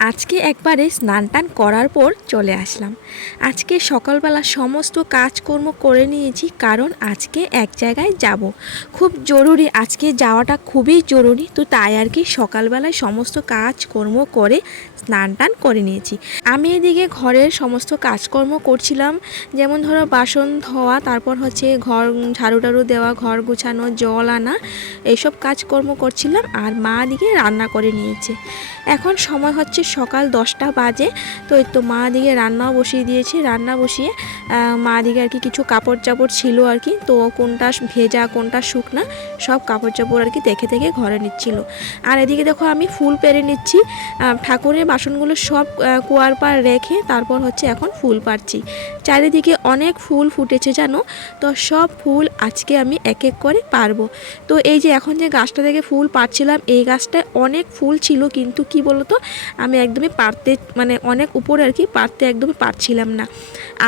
আজকে একবারে স্নান টান করার পর চলে আসলাম। আজকে সকালবেলা সমস্ত কাজকর্ম করে নিয়েছি, কারণ আজকে এক জায়গায় যাব। খুব জরুরি, আজকে যাওয়াটা খুবই জরুরি, তো তাই আর কি সকালবেলায় সমস্ত কাজকর্ম করে স্নান টান করে নিয়েছি। আমি এদিকে ঘরের সমস্ত কাজকর্ম করছিলাম, যেমন ধরো বাসন ধোয়া, তারপর হচ্ছে ঘর, ঝাড়ু টাড়ু দেওয়া, ঘর গুছানো, জল আনা, এইসব কাজকর্ম করছিলাম, আর মা দিকে রান্না করে নিয়েছে। এখন সময় হচ্ছে সকাল দশটা বাজে। তো এই তো মা দিকে রান্নাও বসিয়ে দিয়েছি। রান্না বসিয়ে মা দিকে আর কি কিছু কাপড় চাপড় ছিল আর কি। তো কোনটা ভেজা, কোনটা শুকনা, সব কাপড় চাপড় আর কি দেখে দেখে ঘরে নিচ্ছিল। আর এদিকে দেখো আমি ফুল পেরে নিচ্ছি। ঠাকুরের বাসনগুলো সব কুয়ার পার রেখে তারপর হচ্ছে এখন ফুল পারছি চারিদিকে অনেক ফুল ফুটেছে জানো? তো সব ফুল আজকে আমি এক এক করে পারব তো এই যে এখন যে গাছটা থেকে ফুল পাচ্ছিলাম এই গাছটায় অনেক ফুল ছিল কিন্তু কি বলতো? আমি একদমই পারতে মানে অনেক উপরে আর কি পারতে একদমই পারছিলাম না।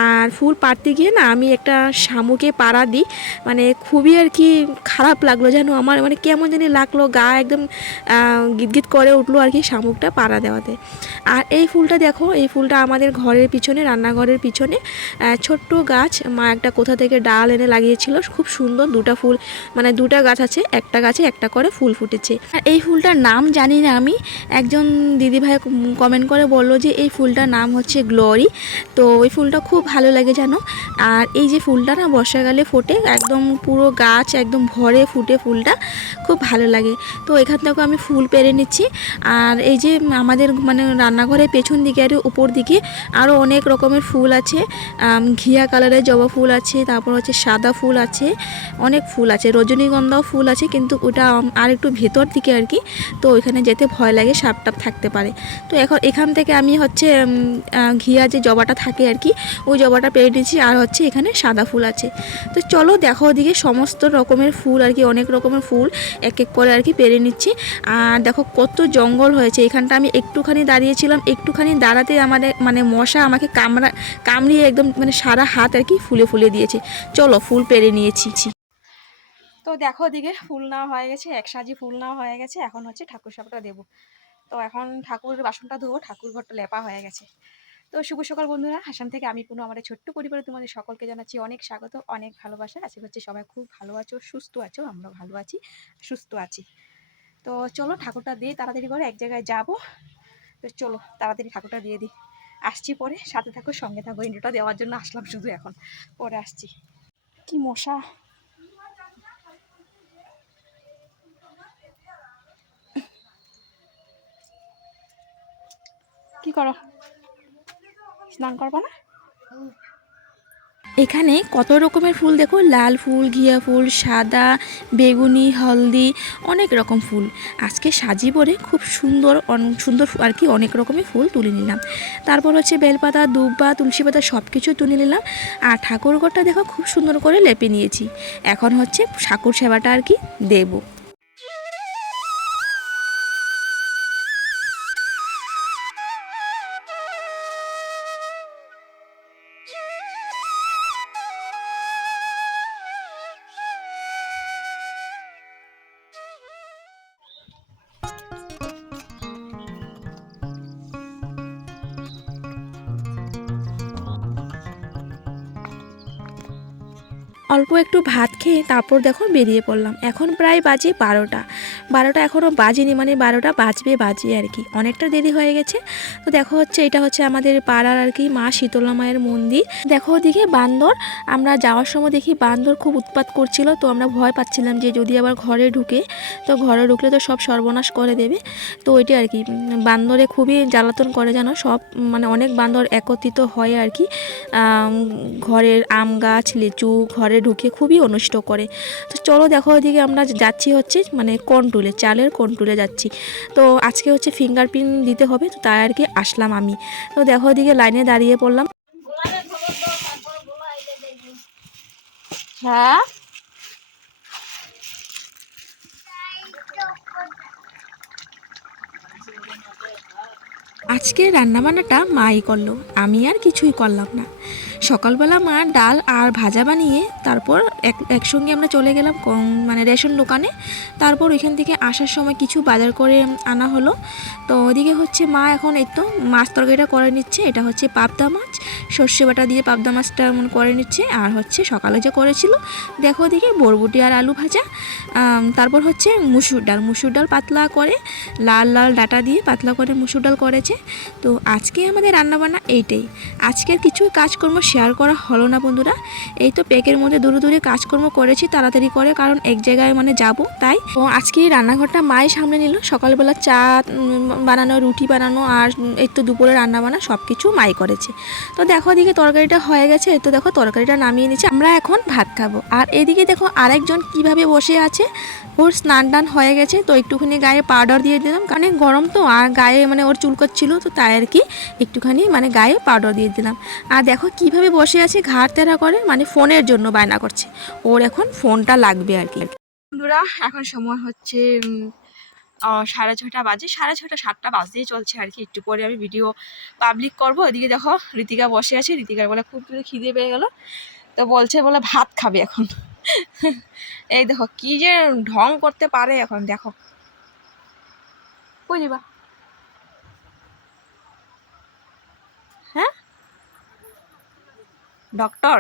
আর ফুল পারতে গিয়ে না আমি একটা শামুকে পাড়া দিই মানে খুবই আর কি খারাপ লাগল যেন আমার মানে কেমন জানি লাগল, গা একদম গিটগিট করে উঠল আর কি শামুকটা পাড়া দেওয়াতে। আর এই ফুলটা দেখো, এই ফুলটা আমাদের ঘরের পিছনে, রান্নাঘরের পিছনে ছোট্ট গাছ, মা একটা কোথা থেকে ডাল এনে লাগিয়েছিল, খুব সুন্দর দুটা ফুল মানে দুটা গাছ আছে, একটা গাছে একটা করে ফুল ফুটেছে। আর এই ফুলটার নাম জানি না আমি, একজন দিদিভাই কমেন্ট করে বলল যে এই ফুলটার নাম হচ্ছে গ্লোরি তো ওই ফুলটা খুব ভালো লাগে জানো? আর এই যে ফুলটা না বর্ষাকালে ফোটে, একদম পুরো গাছ একদম ভরে ফুটে ফুলটা, খুব ভালো লাগে। তো এখান থেকে আমি ফুল পেরে নিচ্ছি। আর এই যে আমাদের মানে রান্নাঘরের পেছন দিকে আর উপর দিকে আরও অনেক রকমের ফুল আছে। ঘিয়া কালারের জবা ফুল আছে, তারপর হচ্ছে সাদা ফুল আছে, অনেক ফুল আছে। রজনীগন্ধাও ফুল আছে, কিন্তু ওটা আর একটু ভেতর দিকে আর কি। তো ওইখানে যেতে ভয় লাগে সাপ টাপ থাকতে পারে। তো এখন এখান থেকে আমি হচ্ছে ঘিয়া যে জবাটা থাকে আর কি, ওই জবাটা পেরে নিয়েছি আর হচ্ছে এখানে সাদা ফুল আছে। তো চলো দেখো ওদিকে সমস্ত রকমের ফুল আর কি, অনেক রকমের ফুল এক এক করে আর কি পেরে নিচ্ছি। আর দেখো কত জঙ্গল হয়েছে, এখানটা আমি একটুখানি দাঁড়িয়েছিলাম, একটুখানি দাঁড়াতে আমাদের মানে মশা আমাকে কামড়া, কামড়িয়ে একদম মানে সারা হাত আর কি ফুলে ফুলে দিয়েছে। চলো ফুল পেরে নিয়েছি। তো দেখো ওদিকে ফুল নেওয়া হয়ে গেছে এক সাজি ফুল নেওয়া হয়ে গেছে, এখন হচ্ছে ঠাকুর সাপটা দেবো। তো এখন ঠাকুর বাসনটা ধোবো, ঠাকুর ঘরটা লেপা হয়ে গেছে। তো শুভ সকাল বন্ধুরা হাসান থেকে আমি পুনঃ আমাদের ছোট্ট পরিবারে তোমাদের সকলকে জানাচ্ছি অনেক স্বাগত, অনেক ভালোবাসা। আশা করছি সবাই খুব ভালো আছো, সুস্থ আছো আমরা ভালো আছি, সুস্থ আছি। তো চলো ঠাকুরটা দিয়ে তাড়াতাড়ি করে এক জায়গায় যাব। তো চলো তাড়াতাড়ি ঠাকুরটা দিয়ে দিই। আসছি পরে, সাথে থাকো, সঙ্গে থাকো ইন্ডোটা দেওয়ার জন্য আসলাম শুধু এখন। পরে আসছি। কি মশা। কি করো? স্নান করবা না? এখানে কত রকমের ফুল দেখো? লাল ফুল, ঘিয়া ফুল, সাদা, বেগুনি, হলদি, অনেক রকম ফুল। আজকে সাজি পরে খুব সুন্দর সুন্দর আর কি, অনেক রকমের ফুল তুলে নিলাম। তারপর হচ্ছে বেলপাতা, দুব্বা তুলসী পাতা সব কিছু তুলে নিলাম। আর ঠাকুরঘরটা দেখো, খুব সুন্দর করে লেপে নিয়েছি। এখন হচ্ছে ঠাকুর সেবাটা আর কি দেবো। অল্প একটু ভাত খেয়ে তারপর দেখো বেরিয়ে পড়লাম। এখন প্রায় বাজে বারোটা। বারোটা এখনও বাজেনি মানে বারোটা বাজবে বাজে আর কি। অনেকটা দেরি হয়ে গেছে। তো দেখো হচ্ছে, এটা হচ্ছে আমাদের পাড়ার আর কি মা শীতলা মায়ের মন্দির। দেখো ওদিকে বান্দর, আমরা যাওয়ার সময় দেখি বান্দর খুব উৎপাত করছিল। তো আমরা ভয় পাচ্ছিলাম যে যদি আবার ঘরে ঢুকে, তো ঘরে ঢুকলে তো সব সর্বনাশ করে দেবে। তো ওইটাই আর কি, বান্দরে খুবই জ্বালাতন করে জানো? সব মানে অনেক বান্দর একত্রিত হয় আর কি। ঘরের আম গাছ, লিচু ঘরে ঢুকে খুবই অনুষ্ট করে। তো চলো দেখো ওইদিকে আমরা যাচ্ছি হচ্ছে মানে কন্ট্রোলে চালের কন্ট্রোলে যাচ্ছি। তো আজকে হচ্ছে ফিঙ্গারপ্রিন্ট দিতে হবে, তো তাই আর কি আসলাম আমি। তো দেখো ওইদিকে লাইনে দাঁড়িয়ে পড়লাম। হ্যাঁ? আজকে রান্নাবান্নাটা মাই করল, আমি আর কিছুই করলাম না। সকালবেলা মা ডাল আর ভাজা বানিয়ে তারপর এক, একসঙ্গে আমরা চলে গেলাম মানে রেশন দোকানে। তারপর ওইখান থেকে আসার সময় কিছু বাজার করে আনা হলো। তো ওদিকে হচ্ছে মা এখন এই তো মাছ তরকারিটা করে নিচ্ছে, এটা হচ্ছে পাবদা মাছ। সর্ষে বাটা দিয়ে পাবদা মাছটা এমন করে নিচ্ছে, আর হচ্ছে সকালে যে করেছিল, দেখো ওদিকে বরবটি আর আলু ভাজা। তারপর হচ্ছে মুসুর ডাল মুসুর ডাল পাতলা করে, লাল লাল ডাটা দিয়ে পাতলা করে মুসুর ডাল করেছে। তো আজকে আমাদের রান্নাবান্না এইটাই। আজকের কিছু কাজকর্ম শেয়ার করা হলো না বন্ধুরা। এই তো পেকের মধ্যে দূরে দূরে কাজকর্ম করেছি, তাড়াতাড়ি করে, কারণ এক জায়গায় মানে যাব, তাই। তো আজকে রান্নাঘরটা মাই সামনে নিল। সকালবেলা চা বানানো, রুটি বানানো, আর এই তো দুপুরে রান্না বান্না সব কিছু মাই করেছে। তো দেখো এদিকে তরকারিটা হয়ে গেছে তো দেখো তরকারিটা নামিয়ে নিচ্ছে। আমরা এখন ভাত খাব। আর এদিকে দেখো আরেকজন কীভাবে বসে আছে, ওর স্নান টান হয়ে গেছে, তো একটুখানি গায়ে পাউডার দিয়ে দিলাম, কারণ গরম তো, আর গায়ে মানে ওর চুলকচ্ছিল তো তাই আর কি একটুখানি মানে গায়ে পাউডার দিয়ে দিলাম। আর দেখো কীভাবে বসে আছে, ঘাড় তেরা করে মানে ফোনের জন্য বায়না করছে। ওর এখন ফোনটা লাগবে আর কি। বন্ধুরা, এখন সময় হচ্ছে সাড়ে ছটা বাজে, সাড়ে ছটা সাতটা বাজতেই চলছে আর কি। একটু পরে আমি ভিডিও পাবলিক করব। এদিকে দেখো, ঋতিকা বসে আছে, ঋতিকার বলে খুব খিদে পেয়ে গেল। তো বলছে, বলে ভাত খাবে এখন। এই দেখো, কি যে ঢং করতে পারে এখন, দেখো। বুঝিবা হ্যাঁ? ডক্টর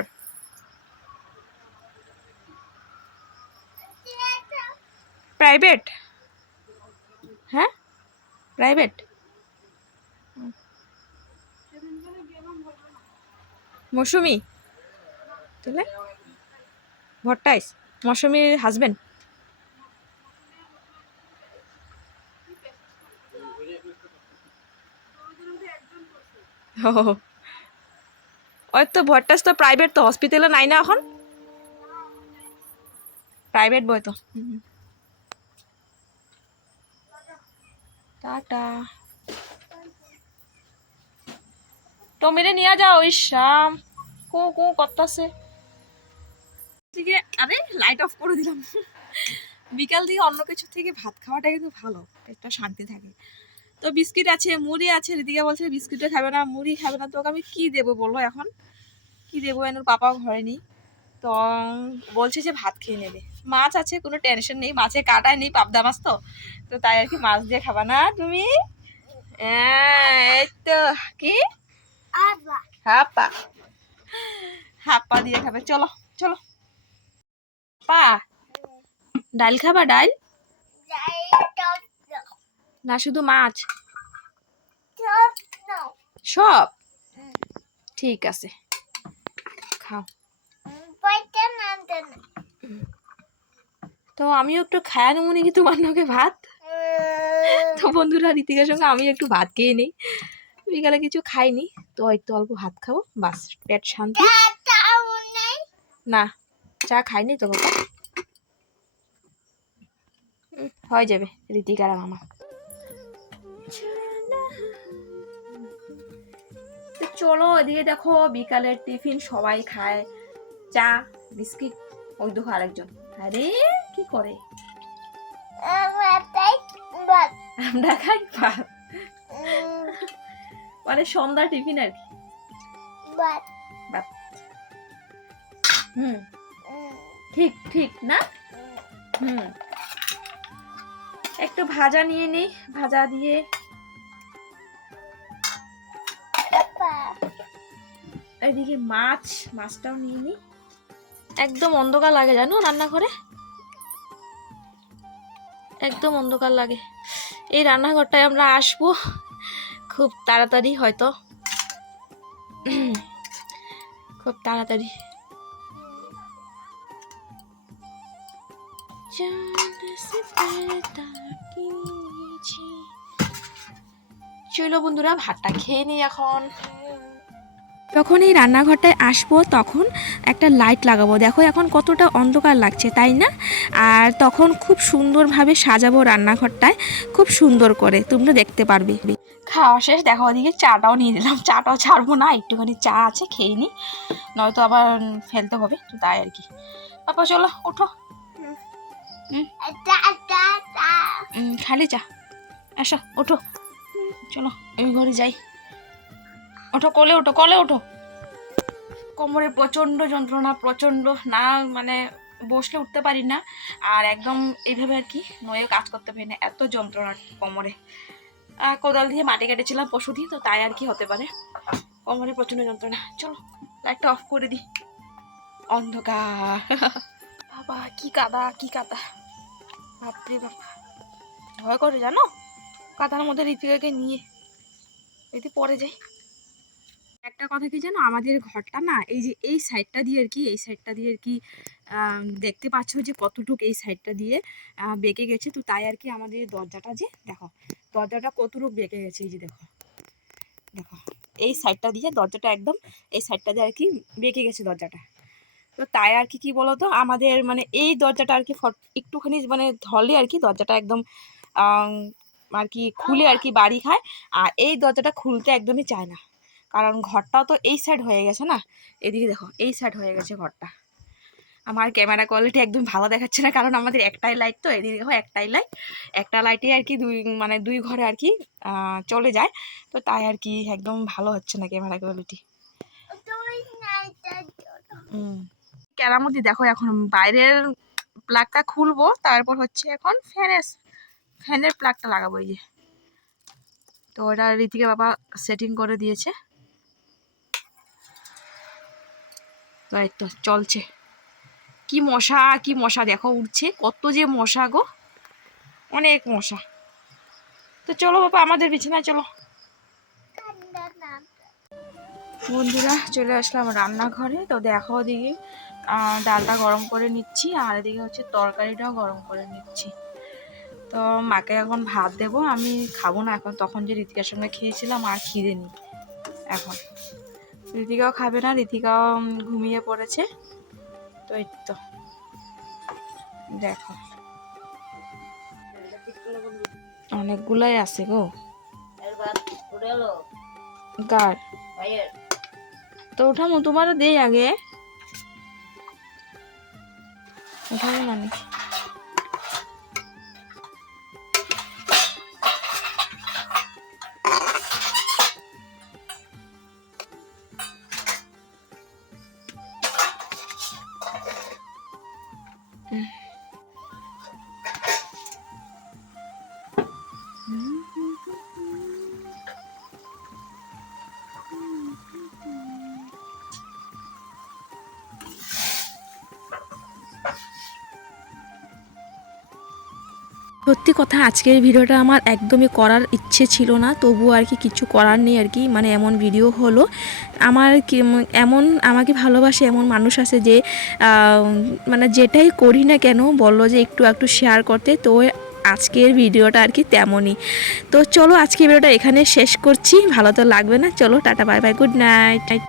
প্রাইভেট হ্যাঁ? প্রাইভেট মৌসুমি? তাহলে? ভট্টাইস মৌসুমির হাজবেন্ড ওই তো ভট্টাস তো প্রাইভেট তো হসপিটালে নাই না এখন? প্রাইভেট বয় তো। টাটা। টমিরে নিয়ে যাও ওই শাম কু কু, করতেছে। থেকে আরে লাইট অফ করে দিলাম। বিকাল থেকে অন্য কিছু থেকে ভাত খাওয়াটা কিন্তু ভালো একটা শান্তি থাকে। তো বিস্কিট আছে মুড়ি আছে রিদিকা বলছে বিস্কিটে খাবে না মুড়ি খাবে না তোকে আমি কি দেবো বলো এখন? কি দেবো? এনুর পাপাও ঘরে নেই। তো বলছে যে ভাত খেয়ে নেবে। মাছ আছে কোনো টেনশন নেই মাছে কাটায় নেই পাবদা মাছ তো। তো তাই আর কি মাছ দিয়ে খাবা না তুমি? হ্যাঁ, এই তো। কি? হাপ্পা হাপ্পা দিয়ে খাবে। চলো চলো। পা ডাল খাবা ডাল? না শুধু মাছ? সব? ঠিক আছে। খাও। তো আমিও একটু খায়া নেব নাকি তোমার নাকি ভাত? তো বন্ধুরা ঋতিকার সঙ্গে আমি একটু ভাত খেয়ে নিই। বিকালে কিছু খাইনি। তো একটু অল্প ভাত খাব। বাস পেট শান্তি। না চা খাইনি তো বাবা। হয়ে যাবে ঋতিকার তো চলো এদিকে দেখো, বিকালের টিফিন সবাই খায়। চা, বিস্কিট, ওই দেখো আরেকজন। আরে, কি করে? আমরা খাই ভাত। মানে সন্ধ্যা টিফিন আর কি। হুম। ঠিক ঠিক, না? হুম। একটু ভাজা নিয়ে নেই, ভাজা দিয়ে এদিকে মাছ, মাছটাও নিয়ে নিই একদম অন্ধকার লাগে জানো রান্নাঘরে? একদম অন্ধকার লাগে। এই রান্নাঘরটায় আমরা আসব খুব তাড়াতাড়ি হয়তো। খুব তাড়াতাড়ি। চলো বন্ধুরা, ভাতটা খেয়ে নিই এখন। যখন এই রান্নাঘরটায় আসব, তখন একটা লাইট লাগাবো। দেখো এখন কতটা অন্ধকার লাগছে, তাই না? আর তখন খুব সুন্দরভাবে সাজাবো রান্নাঘরটায়, খুব সুন্দর করে। তোমরা দেখতে পারবে। খাওয়া শেষ, দেখো ওদিকে চাটাও নিয়ে নিলাম। চাটাও ছাড়বো না, একটুখানি চা আছে, খেয়ে নিই নয়তো আবার ফেলতে হবে তাই আর কি। তারপর চলো, ওঠো। খালি চা। আসো, ওঠো। চলো আমি ঘরে যাই। ওঠো, কোলে ওঠো কোলে ওঠো। কোমরে প্রচণ্ড যন্ত্রণা, প্রচণ্ড না মানে বসলে উঠতে পারি না। আর একদম এইভাবে আর কি নয়ে কাজ করতে পারি না, এত যন্ত্রণা কোমরে। কোদাল দিয়ে মাটি কেটেছিলাম পশু দিয়ে তো তাই আর কি হতে পারে। কোমরে প্রচণ্ড যন্ত্রণা। চলো লাইটটা অফ করে দিই। অন্ধকার। বাবা, কি কাদা কি কাদা। বাপরে বাবা ভয় করে জানো? কাদার মধ্যে ঋতিকাকে নিয়ে যদি পরে যাই। একটা কথা কি জানো? আমাদের ঘরটা না, এই যে এই সাইডটা দিয়ে আর কি, এই সাইডটা দিয়ে আর কি দেখতে পাচ্ছ যে কতটুক এই সাইডটা দিয়ে বেঁকে গেছে। তো তাই আর কি আমাদের দরজাটা যে, দেখো, দরজাটা কতটুক বেঁকে গেছে, এই যে দেখো দেখো, এই সাইডটা দিয়ে দরজাটা একদম, এই সাইডটা দিয়ে আর কি বেঁকে গেছে দরজাটা। তো তাই আর কি কি বলতো? আমাদের মানে এই দরজাটা আর কি একটুখানি মানে ধরলে আর কি দরজাটা একদম আর কি খুলে আর কি বাড়ি খায়, আর এই দরজাটা খুলতে একদমই চায় না। কারণ ঘরটাও তো এই সাইড হয়ে গেছে না? এদিকে দেখো, এই সাইড হয়ে গেছে ঘরটা। আমার ক্যামেরা কোয়ালিটি একদম ভালো দেখাচ্ছে না, কারণ আমাদের একটাই লাইট তো, এদিকে দেখো একটাই লাইট একটা লাইটে আর কি দুই মানে দুই ঘরে আর কি চলে যায়। তো তাই আর কি একদম ভালো হচ্ছে না ক্যামেরা কোয়ালিটি হুম। কেরামতি দেখো এখন বাইরের প্লাগটা খুলবো, তারপর হচ্ছে এখন ফ্যানের ফ্যানের প্লাগটা লাগাবো এই যে। তো ওটা রীতিকে বাবা সেটিং করে দিয়েছে। তো তো চলছে। কি মশা কি মশা দেখো উঠছে কত যে মশা গো। অনেক মশা। তো চলো বাবা, আমাদের বিছানায় চলো। বন্ধুরা, চলে আসলাম রান্নাঘরে। তো দেখো ওদিকে ডালটা গরম করে নিচ্ছি, আর এদিকে হচ্ছে তরকারিটাও গরম করে নিচ্ছি। তো মাকে এখন ভাত দেবো, আমি খাব না এখন, তখন যে ঋতিকার সঙ্গে খেয়েছিলাম, আর খিদে নি এখন। ঋতিকাও খাবে না, ঋতিকাও ঘুমিয়ে পড়েছে। তো এই তো। দেখো। অনেকগুলাই আছে গো। গার তো উঠামো তোমারও দেই আগে। উঠাবো না সত্যি কথা, আজকের ভিডিওটা আমার একদমই করার ইচ্ছে ছিল না তবু আর কি কিছু করার নেই আর কি মানে এমন ভিডিও হলো। আমার এমন, আমাকে ভালোবাসে এমন মানুষ আছে যে মানে যেটাই করি না কেন, বলল যে একটু একটু শেয়ার করতে, তো আজকের ভিডিওটা আর কি তেমনই। তো চলো আজকের ভিডিওটা এখানে শেষ করছি, ভালো তো লাগবে না, চলো tata bye bye good night